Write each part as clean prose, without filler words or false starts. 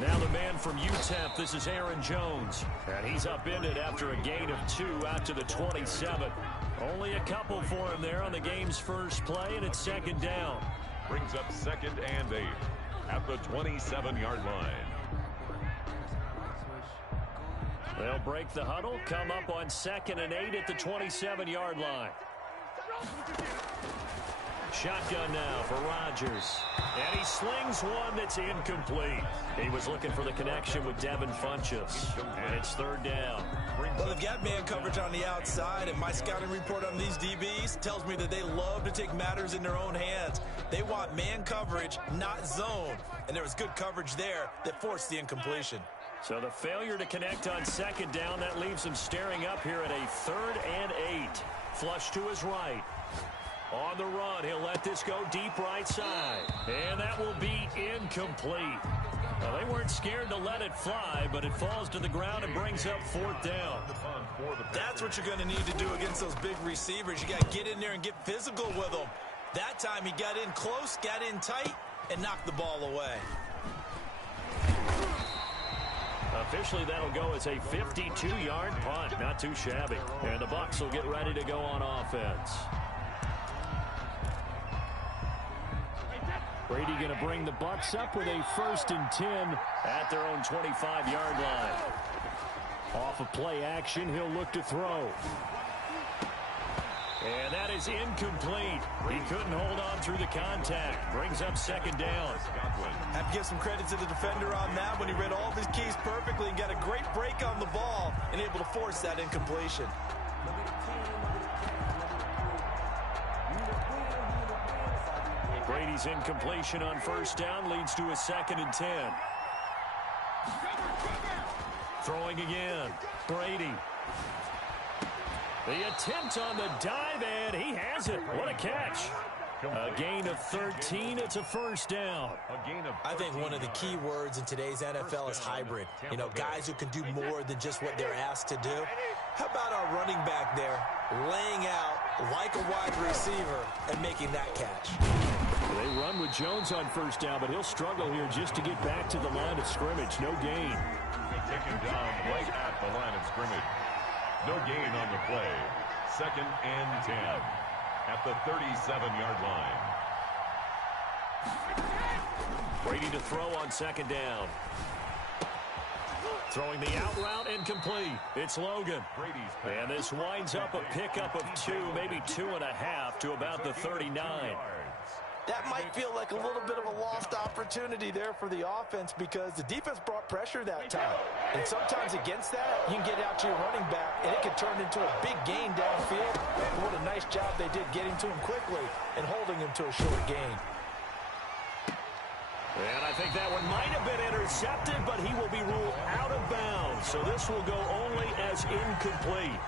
Now the man from UTEP, this is Aaron Jones. And he's upended after a gain of 2 out to the 27. Only a couple for him there on the game's first play, and it's second down. Brings up 2nd and 8 at the 27-yard line. They'll break the huddle, come up on 2nd and 8 at the 27-yard line. Shotgun now for Rodgers. And he slings one that's incomplete. He was looking for the connection with Devin Funchess. And it's 3rd down. Well, they've got man coverage on the outside, and my scouting report on these DBs tells me that they love to take matters in their own hands. They want man coverage, not zone. And there was good coverage there that forced the incompletion. So the failure to connect on 2nd down, that leaves him staring up here at a 3rd and 8. Flush to his right. On the run, he'll let this go deep right side. And that will be incomplete. Well, they weren't scared to let it fly, but it falls to the ground and brings up 4th down. That's what you're going to need to do against those big receivers. You got to get in there and get physical with them. That time he got in close, got in tight, and knocked the ball away. Officially, that'll go as a 52-yard punt. Not too shabby. And the Bucs will get ready to go on offense. Brady going to bring the Bucs up with a 1st and 10 at their own 25-yard line. Off of play action, he'll look to throw. And that is incomplete. He couldn't hold on through the contact. Brings up 2nd down. Have to give some credit to the defender on that when he read all of his keys perfectly and got a great break on the ball and able to force that incompletion. Brady's incompletion on 1st down leads to a 2nd and 10. Throwing again. Brady. The attempt on the dive, and he has it. What a catch. A gain of 13. It's a 1st down. I think one of the key words in today's NFL is hybrid. You know, guys who can do more than just what they're asked to do. How about our running back there laying out like a wide receiver and making that catch? They run with Jones on 1st down, but he'll struggle here just to get back to the line of scrimmage. No gain. Taken down right at the line of scrimmage. No gain on the play. 2nd and 10 at the 37-yard line. Brady to throw on 2nd down. Throwing the out route incomplete. It's Logan. And this winds up a pickup of 2, maybe 2.5 to about the 39. That might feel like a little bit of a lost opportunity there for the offense because the defense brought pressure that time. And sometimes against that, you can get out to your running back, and it can turn into a big gain downfield. What a nice job they did getting to him quickly and holding him to a short gain. And I think that one might have been intercepted, but he will be ruled out of bounds. So this will go only as incomplete.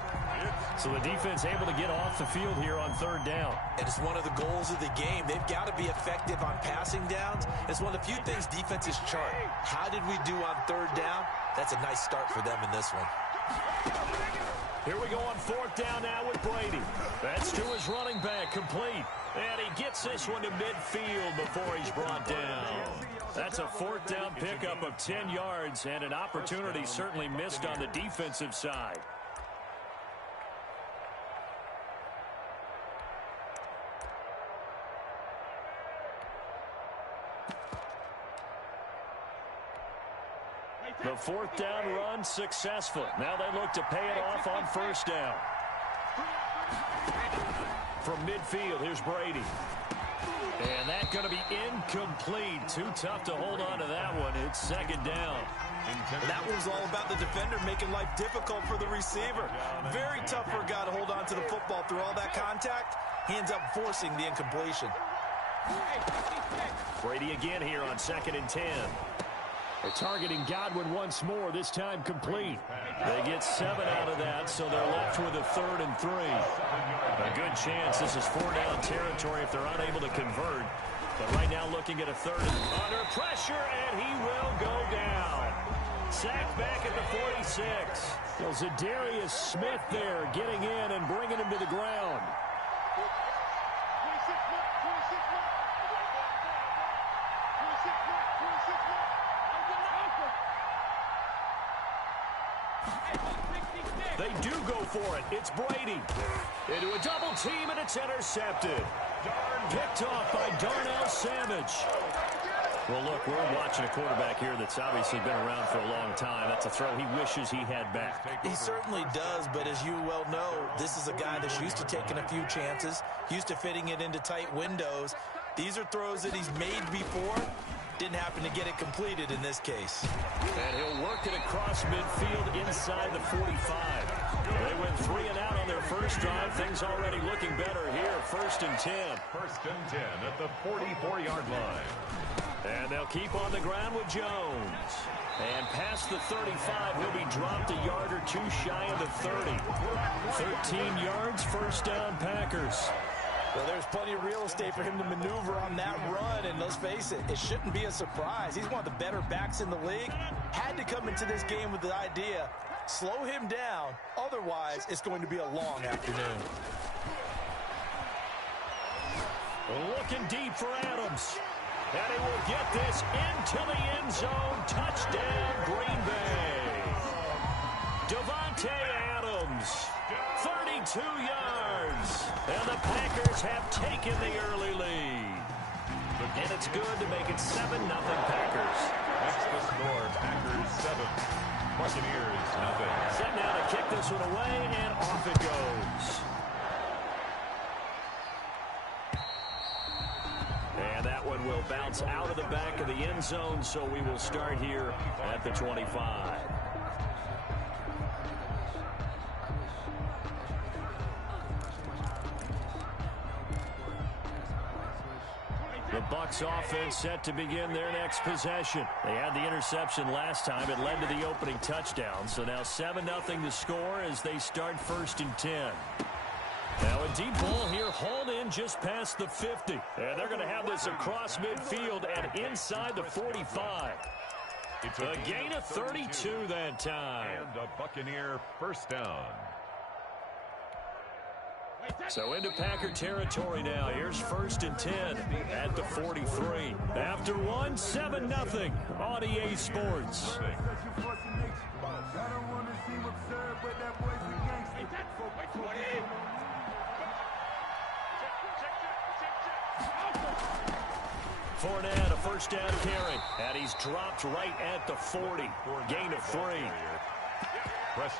So the defense able to get off the field here on 3rd down. And it's one of the goals of the game. They've got to be effective on passing downs. It's one of the few things defenses chart. How did we do on 3rd down? That's a nice start for them in this one. Here we go on 4th down now with Brady. That's to his running back, complete. And he gets this one to midfield before he's brought down. That's a 4th down pickup of 10 yards and an opportunity certainly missed on the defensive side. The 4th down run successful. Now they look to pay it off on 1st down. From midfield, here's Brady. And that's going to be incomplete. Too tough to hold on to that one. It's 2nd down. And that was all about the defender making life difficult for the receiver. Very tough for a guy to hold on to the football through all that contact. He ends up forcing the incompletion. Brady again here on 2nd and 10. They're targeting Godwin once more, this time complete. They get 7 out of that, so they're left with a 3rd and 3. A good chance this is 4-down territory if they're unable to convert. But right now looking at a 3rd and under pressure, and he will go down. Sacked back at the 46. So Zadarius Smith there getting in and bringing him to the ground. They do go for it. It's Brady. Into a double team, and it's intercepted. Picked off by Darnell Savage. Well, look, we're watching a quarterback here that's obviously been around for a long time. That's a throw he wishes he had back. He certainly does, but as you well know, this is a guy that's used to taking a few chances, used to fitting it into tight windows. These are throws that he's made before. Didn't happen to get it completed in this case. And he'll work it across midfield inside the 45. They went 3 and out on their first drive. Things already looking better here. 1st and 10. 1st and 10 at the 44-yard line. And they'll keep on the ground with Jones. And past the 35, he'll be dropped a yard or two shy of the 30. 13 yards, 1st down Packers. Well, there's plenty of real estate for him to maneuver on that run, and let's face it, it shouldn't be a surprise. He's one of the better backs in the league. Had to come into this game with the idea, slow him down, otherwise it's going to be a long afternoon. Looking deep for Adams. And he will get this into the end zone. Touchdown, Green Bay. Devontae Adams, 32 yards. And the Packers have taken the early lead. And it's good to make it 7-0 Packers. That's the score. Packers 7. Buccaneers nothing. Set now to kick this one away, and off it goes. And that one will bounce out of the back of the end zone, so we will start here at the 25. The Bucs offense set to begin their next possession. They had the interception last time. It led to the opening touchdown. So now 7-0 to score as they start 1st and 10. Now a deep ball here, hauled in just past the 50. And they're going to have this across midfield and inside the 45. It's a gain of 32 that time. And a Buccaneer 1st down. So into Packer territory now. Here's 1st and 10 at the 43. After one, 7-0 on EA Sports. Fournette, a 1st down carry. And he's dropped right at the 40. Gain of 3.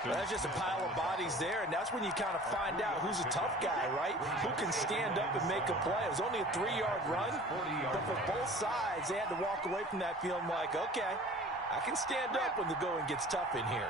That's just a pile of bodies there, and that's when you kind of find out who's a tough guy, right? Who can stand up and make a play. It was only a 3-yard run, but for both sides, they had to walk away from that feeling like, okay, I can stand up when the going gets tough in here.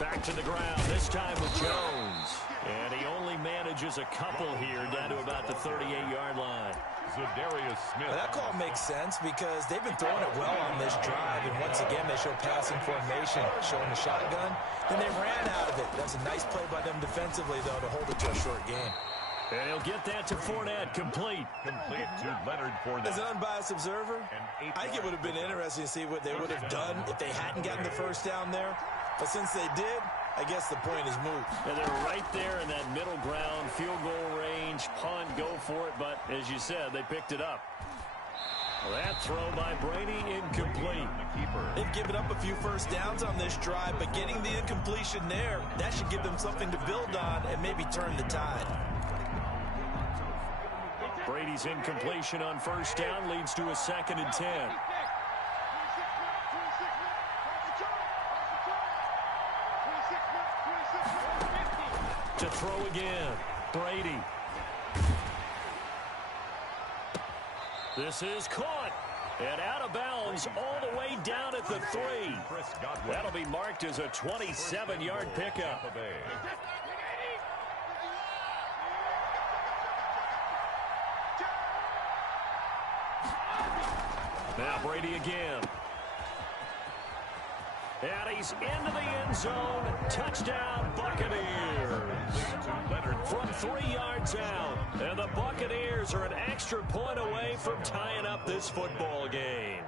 Back to the ground, this time with Jones. And he only manages a couple here down to about the 38-yard line. Darius Smith. Well, that call makes sense because they've been throwing it well on this drive, and once again they show passing formation, showing the shotgun. Then they ran out of it. That's a nice play by them defensively, though, to hold it to a short gain. And he'll get that to Fournette, complete. Complete to Leonard Fournette. As an unbiased observer, I think it would have been interesting to see what they would have done if they hadn't gotten the 1st down there. But since they did, I guess the point is moot. And they're right there in that middle ground, field goal range, punt, go for it. But as you said, they picked it up. That throw by Brady, incomplete. They've given up a few 1st downs on this drive, but getting the incompletion there, that should give them something to build on and maybe turn the tide. Brady's incompletion on 1st down leads to a 2nd and 10. To throw again, Brady. This is caught and out of bounds all the way down at the 3. That'll be marked as a 27-yard pickup. Now Brady again. And he's into the end zone. Touchdown, Buccaneers. From 3 yards out. And the Buccaneers are an extra point away from tying up this football game.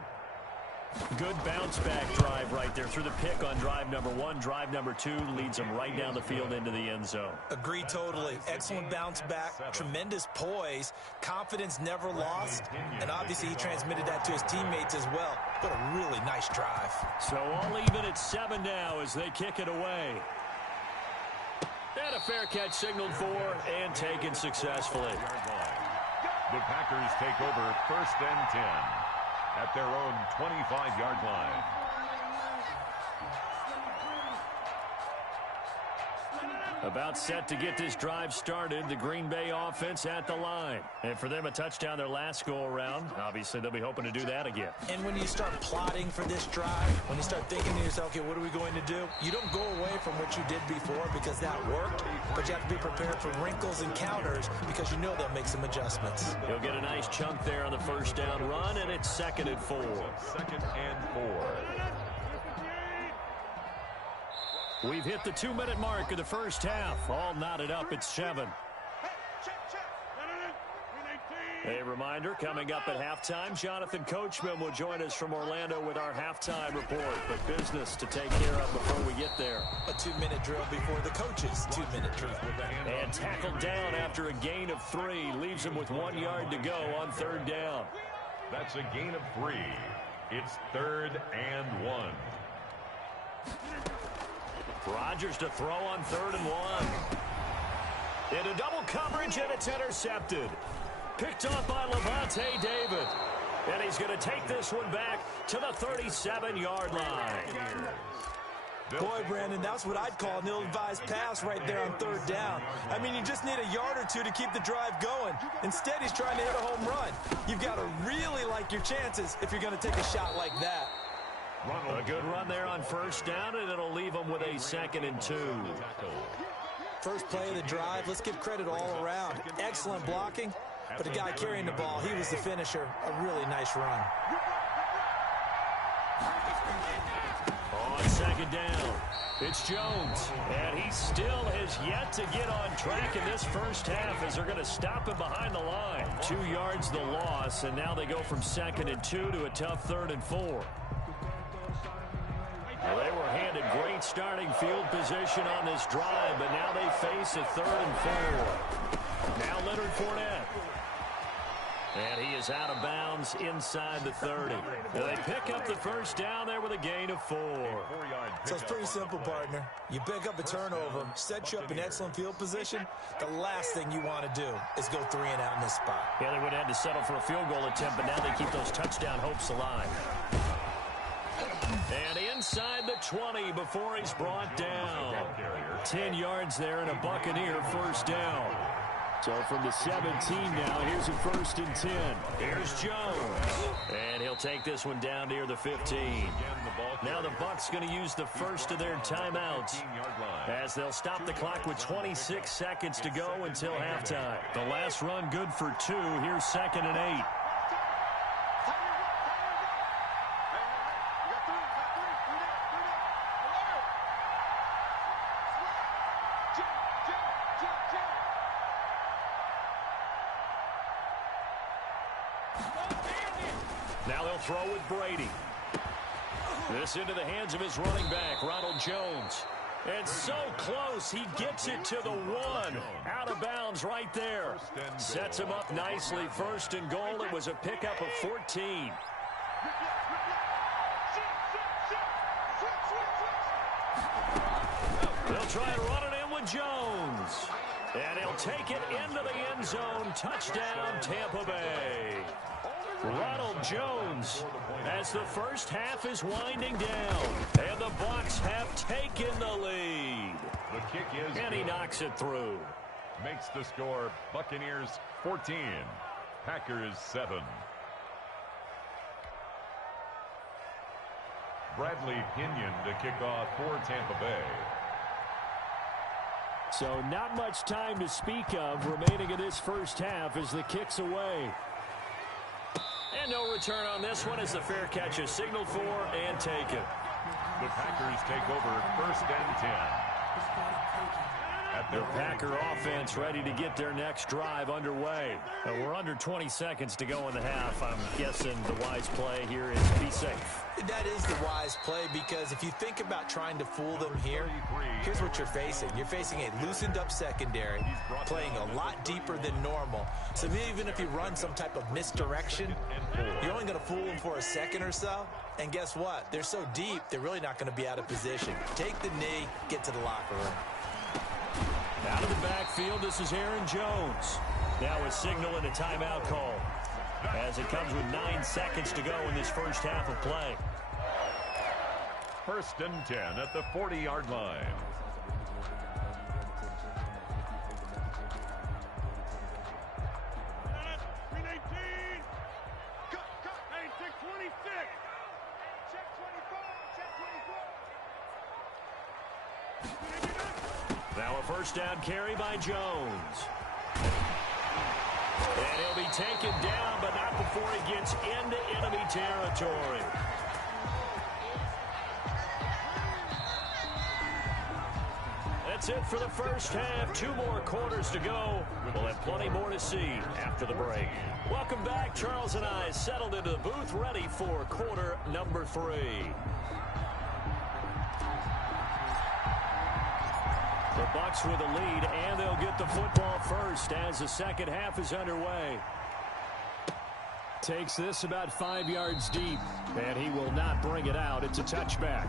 Good bounce-back drive right there through the pick on drive number 1. Drive number 2 leads them right down the field into the end zone. Agree totally. Excellent bounce back, tremendous poise, confidence never lost, and obviously he transmitted that to his teammates as well. What a really nice drive. So all even at 7 now as they kick it away. And a fair catch signaled for and taken successfully. The Packers take over 1st and 10 at their own 25-yard line. About set to get this drive started, the Green Bay offense at the line. And for them, a touchdown their last go-around. Obviously, they'll be hoping to do that again. And when you start plotting for this drive, when you start thinking to yourself, okay, what are we going to do? You don't go away from what you did before because that worked, but you have to be prepared for wrinkles and counters because you know they'll make some adjustments. He'll get a nice chunk there on the first down run, and it's 2nd and 4. 2nd and 4. We've hit the 2-minute mark of the first half. All knotted up at 7. A reminder, coming up at halftime, Jonathan Coachman will join us from Orlando with our halftime report. But business to take care of before we get there. A 2-minute drill before the coach's 2-minute drill. And tackled down after a gain of 3. Leaves him with 1 yard to go on 3rd down. That's a gain of 3. It's 3rd and 1. Rodgers to throw on 3rd and 1. Into double coverage, and it's intercepted. Picked off by Levante David. And he's going to take this one back to the 37-yard line. Boy, Brandon, that's what I'd call an ill-advised pass right there on 3rd down. I mean, you just need a yard or 2 to keep the drive going. Instead, he's trying to hit a home run. You've got to really like your chances if you're going to take a shot like that. A good run there on 1st down, and it'll leave him with a 2nd and 2. First play of the drive, let's give credit all around. Excellent blocking, but the guy carrying the ball, he was the finisher. A really nice run. On 2nd down, it's Jones, and he still has yet to get on track in this first half as they're going to stop him behind the line. 2 yards the loss, and now they go from 2nd and 2 to a tough 3rd and 4. Well, they were handed great starting field position on this drive, but now they face a 3rd and 4. Now Leonard Fournette. And he is out of bounds inside the 30. They pick up the first down there with a gain of 4. So it's pretty simple, partner. You pick up a turnover, set you up in excellent field position. The last thing you want to do is go 3 and out in this spot. Yeah, they would have had to settle for a field goal attempt, but now they keep those touchdown hopes alive. And inside the 20 before he's brought down. 10 yards there and a Buccaneer first down. So from the 17 now, here's a 1st and 10. Here's Jones. And he'll take this one down near the 15. Now the Bucs going to use the first of their timeouts as they'll stop the clock with 26 seconds to go until halftime. The last run good for 2. Here's 2nd and 8. Now they'll throw with Brady. This into the hands of his running back, Ronald Jones. And so close, he gets it to the 1. Out of bounds right there. Sets him up nicely. 1st and goal. It was a pickup of 14. They'll try and run it in with Jones. And he'll take it into the end zone. Touchdown, Tampa Bay. Ronald Jones as the first half is winding down. And the Bucs have taken the lead. The kick is and he knocks it through. Makes the score Buccaneers 14, Packers 7. Bradley Pinion to kick off for Tampa Bay. So not much time to speak of remaining in this first half as the kick's away. And no return on this one as the fair catch is signaled for and taken. The Packers take over 1st and 10 The Packer offense ready to get their next drive underway. We're under 20 seconds to go in the half. I'm guessing the wise play here is be safe. That is the wise play, because if you think about trying to fool them here, here's what you're facing. You're facing a loosened up secondary, playing a lot deeper than normal. So even if you run some type of misdirection, you're only going to fool them for a second or so. And guess what? They're so deep, they're really not going to be out of position. Take the knee, get to the locker room. Out of the backfield, this is Aaron Jones. Now a signal and a timeout call, as it comes with 9 seconds to go in this first half of play. 1st and 10 at the 40-yard line. Now a first down carry by Jones. And he'll be taken down, but not before he gets into enemy territory. That's it for the first half. 2 more quarters to go. We'll have plenty more to see after the break. Welcome back. Charles and I settled into the booth, ready for quarter number 3. The Bucs with a lead, and they'll get the football first as the second half is underway. Takes this about 5 yards deep, and he will not bring it out. It's a touchback.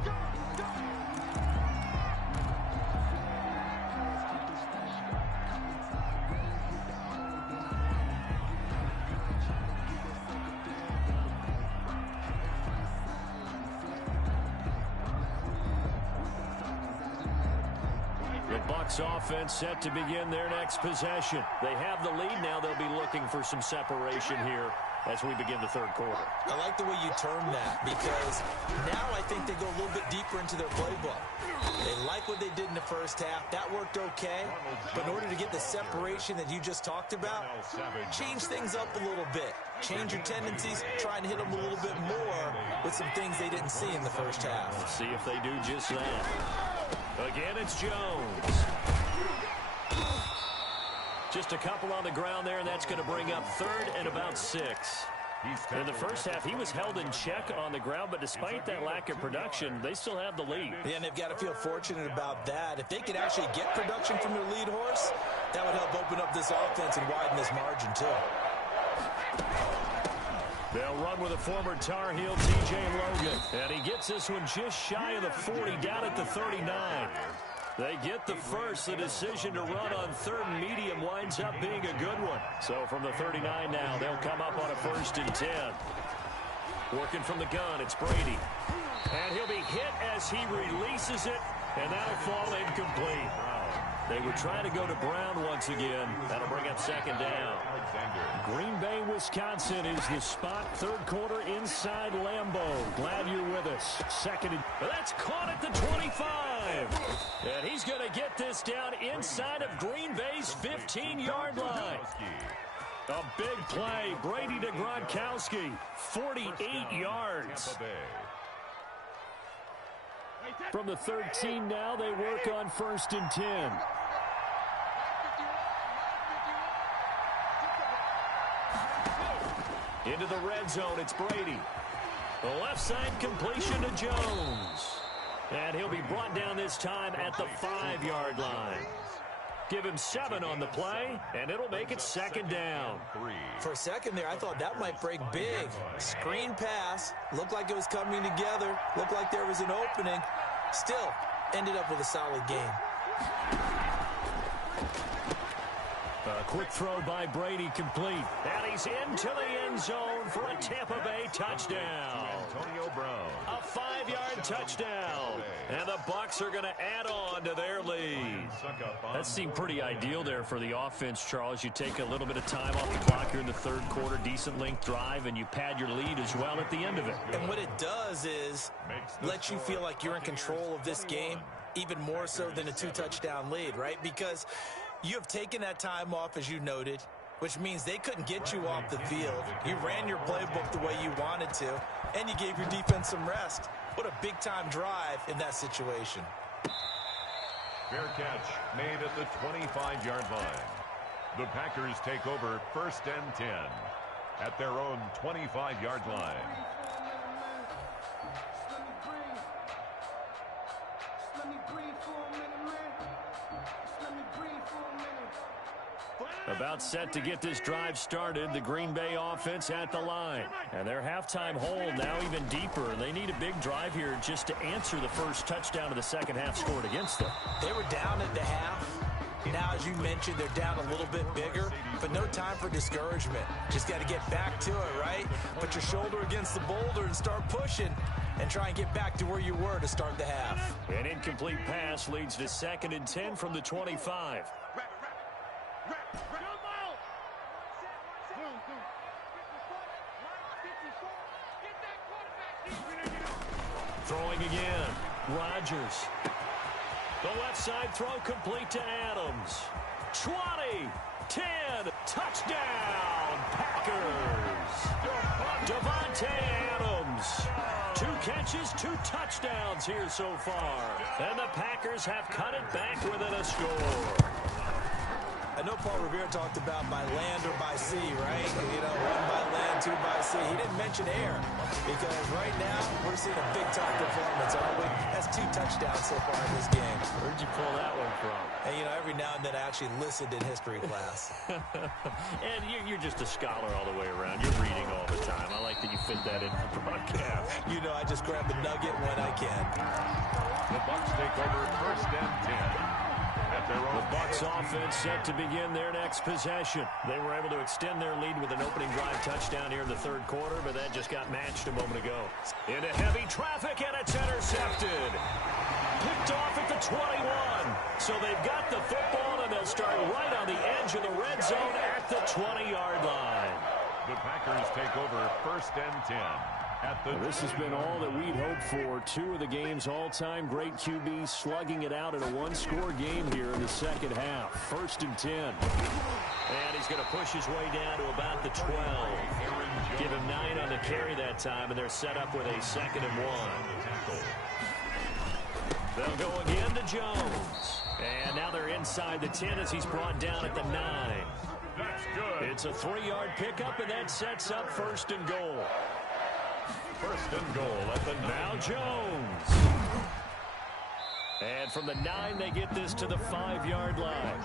Offense set to begin their next possession. They have the lead now. They'll be looking for some separation here as we begin the third quarter. I like the way you term that, because now I think they go a little bit deeper into their playbook. They like what they did in the first half. That worked okay. But in order to get the separation that you just talked about, change things up a little bit. Change your tendencies, try and hit them a little bit more with some things they didn't see in the first half. We'll see if they do just that. Again, it's Jones. Just a couple on the ground there, and that's going to bring up 3rd and about 6. In the first half, he was held in check on the ground, but despite that lack of production, they still have the lead. Yeah, and they've got to feel fortunate about that. If they could actually get production from their lead horse, that would help open up this offense and widen this margin, too. They'll run with a former Tar Heel, T.J. Logan. And he gets this one just shy of the 40, down at the 39. They get the first. The decision to run on 3rd and medium winds up being a good one. So from the 39 now, they'll come up on a 1st and 10. Working from the gun, it's Brady. And he'll be hit as he releases it, and that'll fall incomplete. They would try to go to Brown once again. That'll bring up 2nd down. Green Bay, Wisconsin is the spot. 3rd quarter inside Lambeau. Glad you're with us. 2nd and... That's caught at the 25. And he's going to get this down inside of Green Bay's 15-yard line. A big play. Brady to Gronkowski. 48 yards. From the 13 now, they work on 1st and 10. Into the red zone, it's Brady. The left side completion to Jones. And he'll be brought down this time at the 5-yard line. Give him 7 on the play, and it'll make it 2nd down. For a second there, I thought that might break big. Screen pass. Looked like it was coming together. Looked like there was an opening. Still, ended up with a solid game. A quick throw by Brady, complete. And he's into the end zone for a Tampa Bay touchdown. Antonio Brown. A 5-yard touchdown. And the Bucs are going to add on to their lead. That seemed pretty ideal there for the offense, Charles. You take a little bit of time off the clock here in the 3rd quarter, decent length drive, and you pad your lead as well at the end of it. And what it does is let you feel like you're in control of this game, even more so than a 2-touchdown lead, right? Because you have taken that time off, as you noted, which means they couldn't get you off the field. You ran your playbook the way you wanted to, and you gave your defense some rest. What a big-time drive in that situation. Fair catch made at the 25-yard line. The Packers take over 1st and 10 at their own 25-yard line. About set to get this drive started, the Green Bay offense at the line. And their halftime hole now even deeper. They need a big drive here just to answer the first touchdown of the second half scored against them. They were down at the half. Now, as you mentioned, they're down a little bit bigger, but no time for discouragement. Just got to get back to it, right? Put your shoulder against the boulder and start pushing and try and get back to where you were to start the half. An incomplete pass leads to 2nd and 10 from the 25. Throwing again. Rodgers. The left side throw complete to Adams. 20, 10, touchdown, Packers. Devontae Adams. 2 catches, 2 touchdowns here so far. And the Packers have cut it back within a score. I know Paul Revere talked about by land or by sea, right? You know, 1 by land, 2 by sea. He didn't mention air because right now we're seeing a big-time performance, aren't we? That's 2 touchdowns so far in this game. Where'd you pull that one from? And, you know, every now and then I actually listened in history class. And you're just a scholar all the way around. You're reading all the time. I like that you fit that in the broadcast. You know, I just grab the nugget when I can. The Bucs take over 1st and 10. The Bucs offense set to begin their next possession. They were able to extend their lead with an opening drive touchdown here in the 3rd quarter, but that just got matched a moment ago. Into heavy traffic, and it's intercepted. Picked off at the 21. So they've got the football, and they'll start right on the edge of the red zone at the 20-yard line. The Packers take over 1st and 10. This has been all that we'd hoped for. 2 of the game's all-time great QBs slugging it out in a 1-score game here in the second half. 1st and 10. And he's going to push his way down to about the 12. Give him 9 on the carry that time, and they're set up with a 2nd and 1. They'll go again to Jones. And now they're inside the 10 as he's brought down at the 9. That's good. It's a 3-yard pickup, and that sets up 1st and goal. 1st and goal at the 9. Now Jones. And from the 9, they get this to the 5-yard line.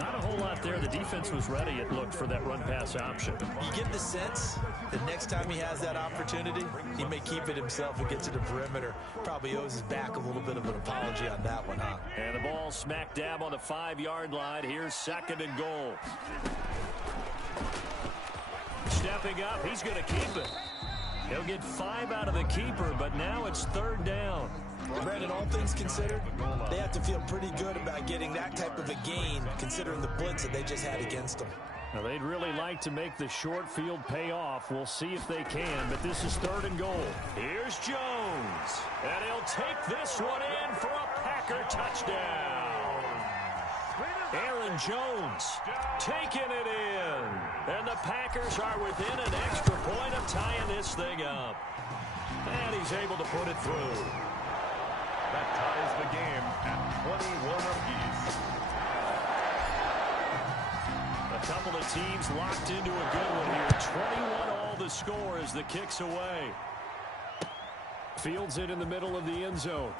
Not a whole lot there. The defense was ready, it looked, for that run-pass option. You get the sense that next time he has that opportunity, he may keep it himself and get to the perimeter. Probably owes his back a little bit of an apology on that one, huh? And the ball smack dab on the 5-yard line. Here's 2nd and goal. Stepping up, he's going to keep it. He'll get 5 out of the keeper, but now it's 3rd down. Brandon, all things considered, they have to feel pretty good about getting that type of a gain, considering the blitz that they just had against them. Now, they'd really like to make the short field pay off. We'll see if they can, but this is 3rd and goal. Here's Jones, and he'll take this one in for a Packer touchdown. Aaron Jones taking it in. And the Packers are within an extra point of tying this thing up. And he's able to put it through. That ties the game at 21 apiece. A couple of teams locked into a good one here. 21 all the score as the kick's away. Fields it in the middle of the end zone.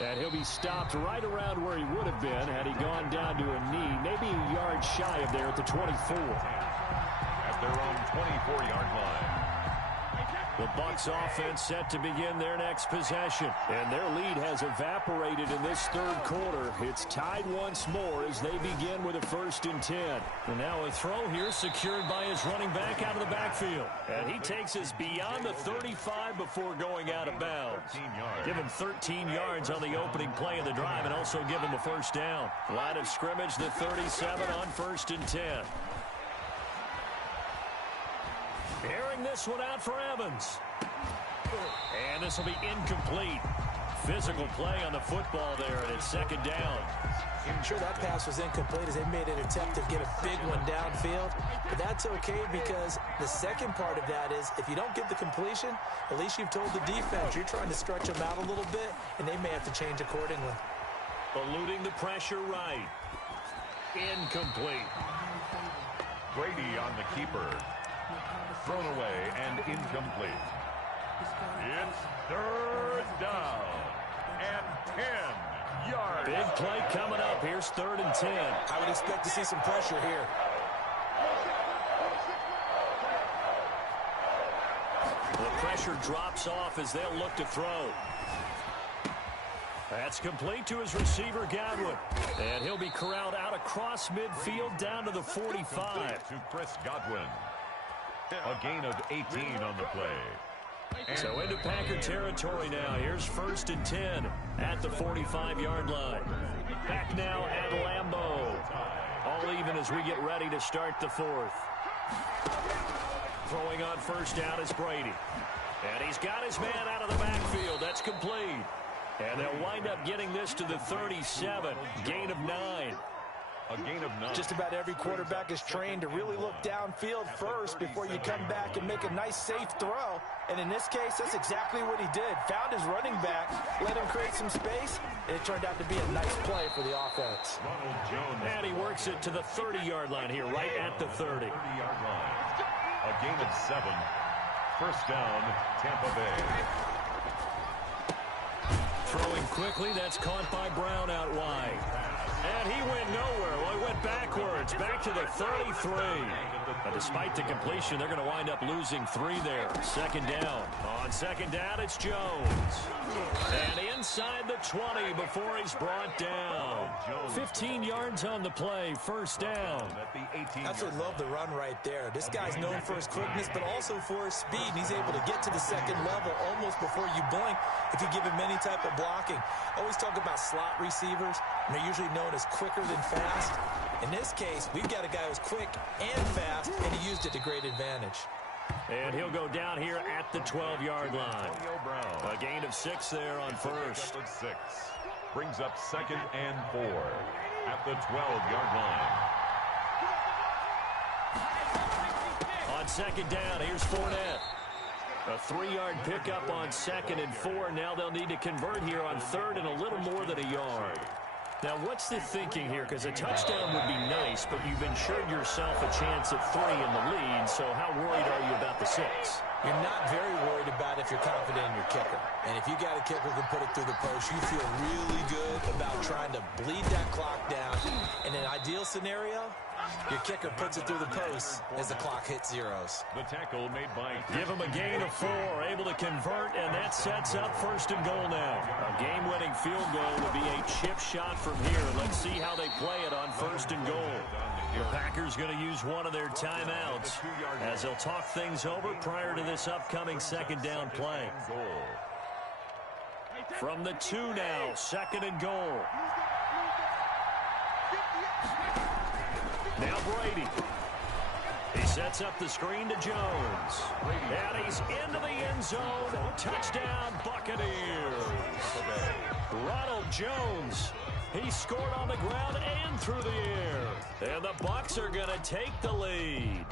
And he'll be stopped right around where he would have been had he gone down to a knee, maybe a yard shy of there at the 24. At their own 24-yard line. The Bucs offense set to begin their next possession. And their lead has evaporated in this 3rd quarter. It's tied once more as they begin with a 1st and 10. And now a throw here secured by his running back out of the backfield. And he takes us beyond the 35 before going out of bounds. Give him 13 yards on the opening play of the drive and also give him a 1st down. Line of scrimmage, the 37 on 1st and 10. Airing this one out for Evans. And this will be incomplete. physical play on the football there, and it's second down. I'm sure that pass was incomplete as they made an attempt to get a big one downfield. But that's okay because the second part of that is if you don't get the completion, at least you've told the defense you're trying to stretch them out a little bit, and they may have to change accordingly. Eluding the pressure right. Incomplete. Brady on the keeper. Thrown away and incomplete. It's third down and 10 yards. Big play coming up. Here's 3rd and 10. I would expect to see some pressure here. The pressure drops off as they'll look to throw. That's complete to his receiver, Godwin. And he'll be corralled out across midfield down to the 45. To Chris Godwin. A gain of 18 on the play. So into Packer territory now. Here's 1st and 10 at the 45-yard line. Back now at Lambeau. All even as we get ready to start the 4th. Throwing on 1st down is Brady. And he's got his man out of the backfield. That's complete. And they'll wind up getting this to the 37. Gain of 9. A gain of 9. Just about every quarterback is trained to really look downfield first before you come back and make a nice, safe throw. And in this case, that's exactly what he did. Found his running back, let him create some space, and it turned out to be a nice play for the offense. Ronald Jones. And he works it to the 30-yard line here, right at the 30. 30-yard line. A gain of 7. 1st down, Tampa Bay. Throwing quickly, that's caught by Brown out wide. And he went nowhere. Well, he went backwards, back to the 33. But despite the completion, they're going to wind up losing 3 there. 2nd down. On 2nd down, it's Jones. And inside the 20 before he's brought down. 15 yards on the play, 1st down. Absolutely love the run right there. This guy's known for his quickness, but also for his speed. And he's able to get to the 2nd level almost before you blink if you give him any type of blocking. Always talk about slot receivers, and they're usually known as quicker than fast. In this case, we've got a guy who's quick and fast, and he used it to great advantage. And he'll go down here at the 12-yard line. A gain of 6 there on 1st. 6. Brings up 2nd and 4 at the 12-yard line. On 2nd down, here's Fournette. A 3-yard pickup on 2nd and 4. Now they'll need to convert here on 3rd and a little more than a yard. Now, what's the thinking here? Because a touchdown would be nice, but you've ensured yourself a chance at 3 in the lead, so how worried are you about the 6? You're not very worried about if you're confident in your kicker. And if you got a kicker who can put it through the post, you feel really good about trying to bleed that clock down. In an ideal scenario, your kicker puts it through the post as the clock hits zeros. The tackle made by... Give him a gain of 4, able to convert, and that sets up 1st and goal now. A game-winning field goal would be a chip shot from here. Let's see how they play it on 1st and goal. The Packers going to use one of their timeouts as they'll talk things over prior to this upcoming 2nd down play. From the 2 now, 2nd and goal. Now Brady. He sets up the screen to Jones. And he's into the end zone. Touchdown, Buccaneers. Ronald Jones. He scored on the ground and through the air. And the Bucs are going to take the lead.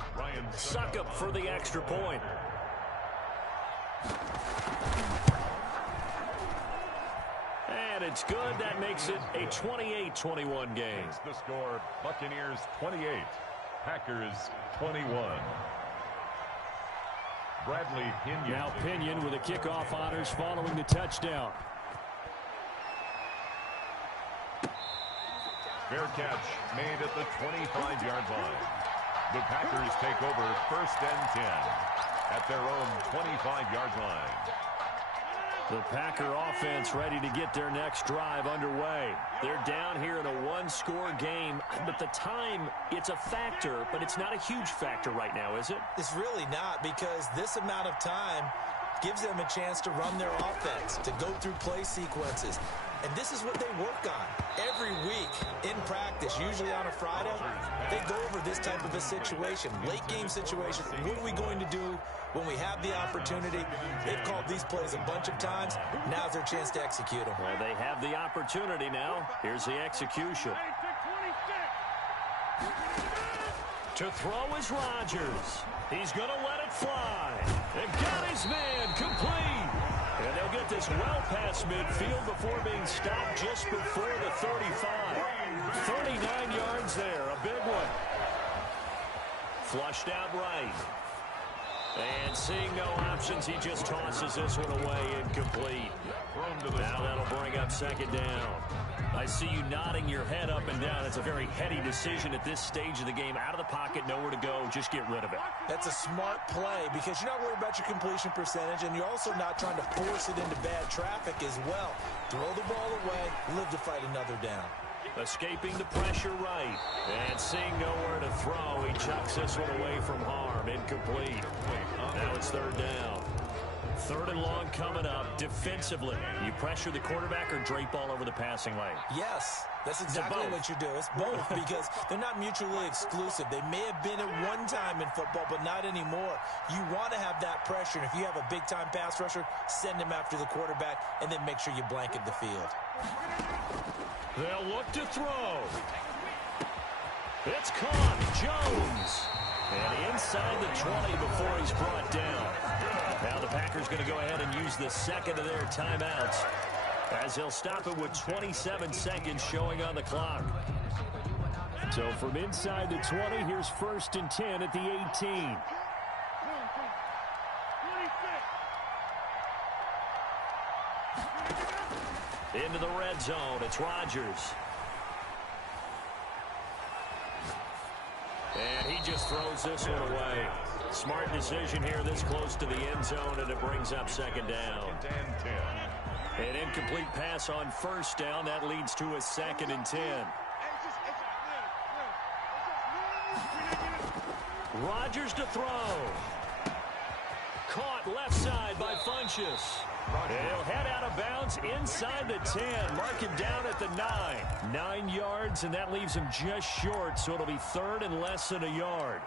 Succop for the extra point. And it's good. That makes it a 28-21 game. The score, Buccaneers 28, Packers 21. Bradley Pinion. Now Pinion with the kickoff honors following the touchdown. Fair catch made at the 25-yard line. The Packers take over 1st and 10 at their own 25-yard line. The Packer offense ready to get their next drive underway. They're down here in a 1-score game, but the time, it's a factor, but it's not a huge factor right now, is it? It's really not, because this amount of time gives them a chance to run their offense, to go through play sequences. And this is what they work on every week in practice, usually on a Friday. They go over this type of a situation, late game situation. What are we going to do when we have the opportunity? They've called these plays a bunch of times. Now's their chance to execute them. Well, they have the opportunity now. Here's the execution. To throw is Rodgers. He's going to let it fly. And got his man complete. And they'll get this well past midfield before being stopped just before the 35. 39 yards there, a big one. Flushed out right. And seeing no options, he just tosses this one away, incomplete. Now that'll bring up second down. I see you nodding your head up and down. It's a very heady decision at this stage of the game. Out of the pocket, nowhere to go. Just get rid of it. That's a smart play because you're not worried about your completion percentage, and you're also not trying to force it into bad traffic as well. Throw the ball away, live to fight another down. Escaping the pressure right. And seeing nowhere to throw, he chucks this one away from harm. Incomplete. Now it's third down. Third and long coming up. Defensively, you pressure the quarterback or drape all over the passing lane? Yes, that's exactly what you do. It's both because they're not mutually exclusive. They may have been at one time in football, but not anymore. You want to have that pressure, and if you have a big-time pass rusher, send him after the quarterback, and then make sure you blanket the field. They'll look to throw. It's caught. Jones. And inside the 20 before he's brought down. Now the Packers going to go ahead and use the second of their timeouts as they'll stop it with 27 seconds showing on the clock. So from inside the 20, here's first and 10 at the 18. Into the red zone, it's Rodgers. And he just throws this one away. Smart decision here this close to the end zone, and it brings up second down. An incomplete pass on first down. That leads to a second and 10. Rodgers to throw. Caught left side by Funchess. He'll head out of bounds inside the 10. Mark him down at the 9. 9 yards, and that leaves him just short, so it'll be third and less than a yard.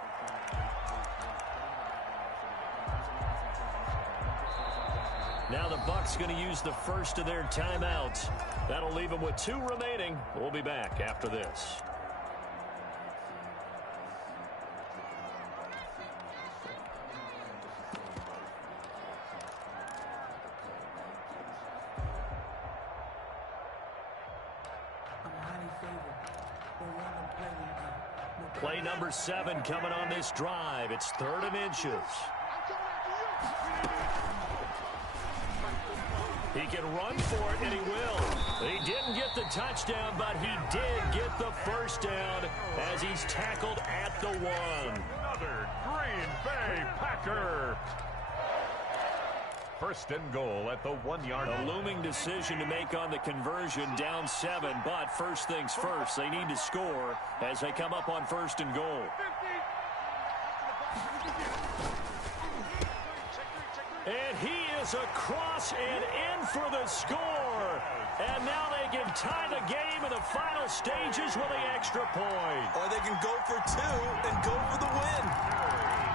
Now the Bucs going to use the first of their timeouts. That'll leave them with 2 remaining. We'll be back after this. Play number 7 coming on this drive. It's 3rd and inches. He can run for it, and he will. He didn't get the touchdown, but he did get the first down as he's tackled at the 1. Another Green Bay Packer. First and goal at the 1-yard line. A looming decision to make on the conversion, down 7, but first things first, they need to score as they come up on first and goal. And he is across and in for the score. And now they can tie the game in the final stages with the extra point. Or they can go for 2 and go for the win.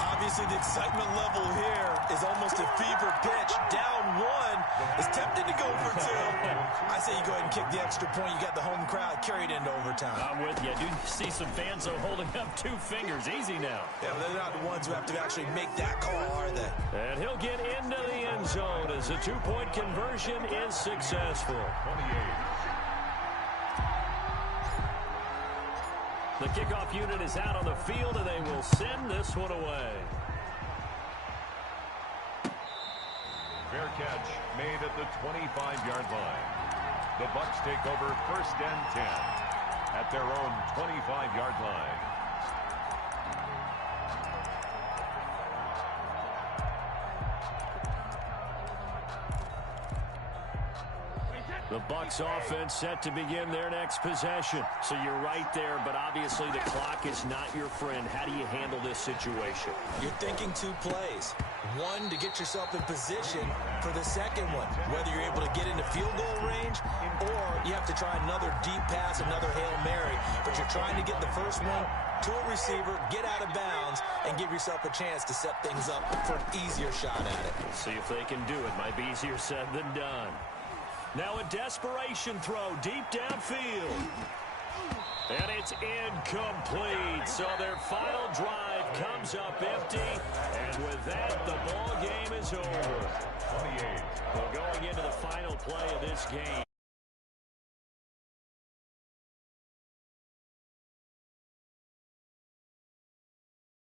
Obviously, the excitement level here is almost a fever pitch. Down 1 is tempted to go for 2. I say you go ahead and kick the extra point. You got the home crowd carried into overtime. I'm with you. I do see some fans though holding up 2 fingers. Easy now. Yeah, but they're not the ones who have to actually make that call, are they? And he'll get into the end zone as the 2-point conversion is successful. 28. The kickoff unit is out on the field, and they will send this one away. Fair catch made at the 25-yard line. The Bucs take over first and 10 at their own 25-yard line. The Bucs offense set to begin their next possession. So you're right there, but obviously the clock is not your friend. How do you handle this situation? You're thinking 2 plays. One, to get yourself in position for the second one, whether you're able to get into field goal range or you have to try another deep pass, another Hail Mary. But you're trying to get the first one to a receiver, get out of bounds, and give yourself a chance to set things up for an easier shot at it. See if they can do it. Might be easier said than done. Now a desperation throw deep downfield. And it's incomplete. So their final drive comes up empty. And with that, the ball game is over. 28. Well, going into the final play of this game.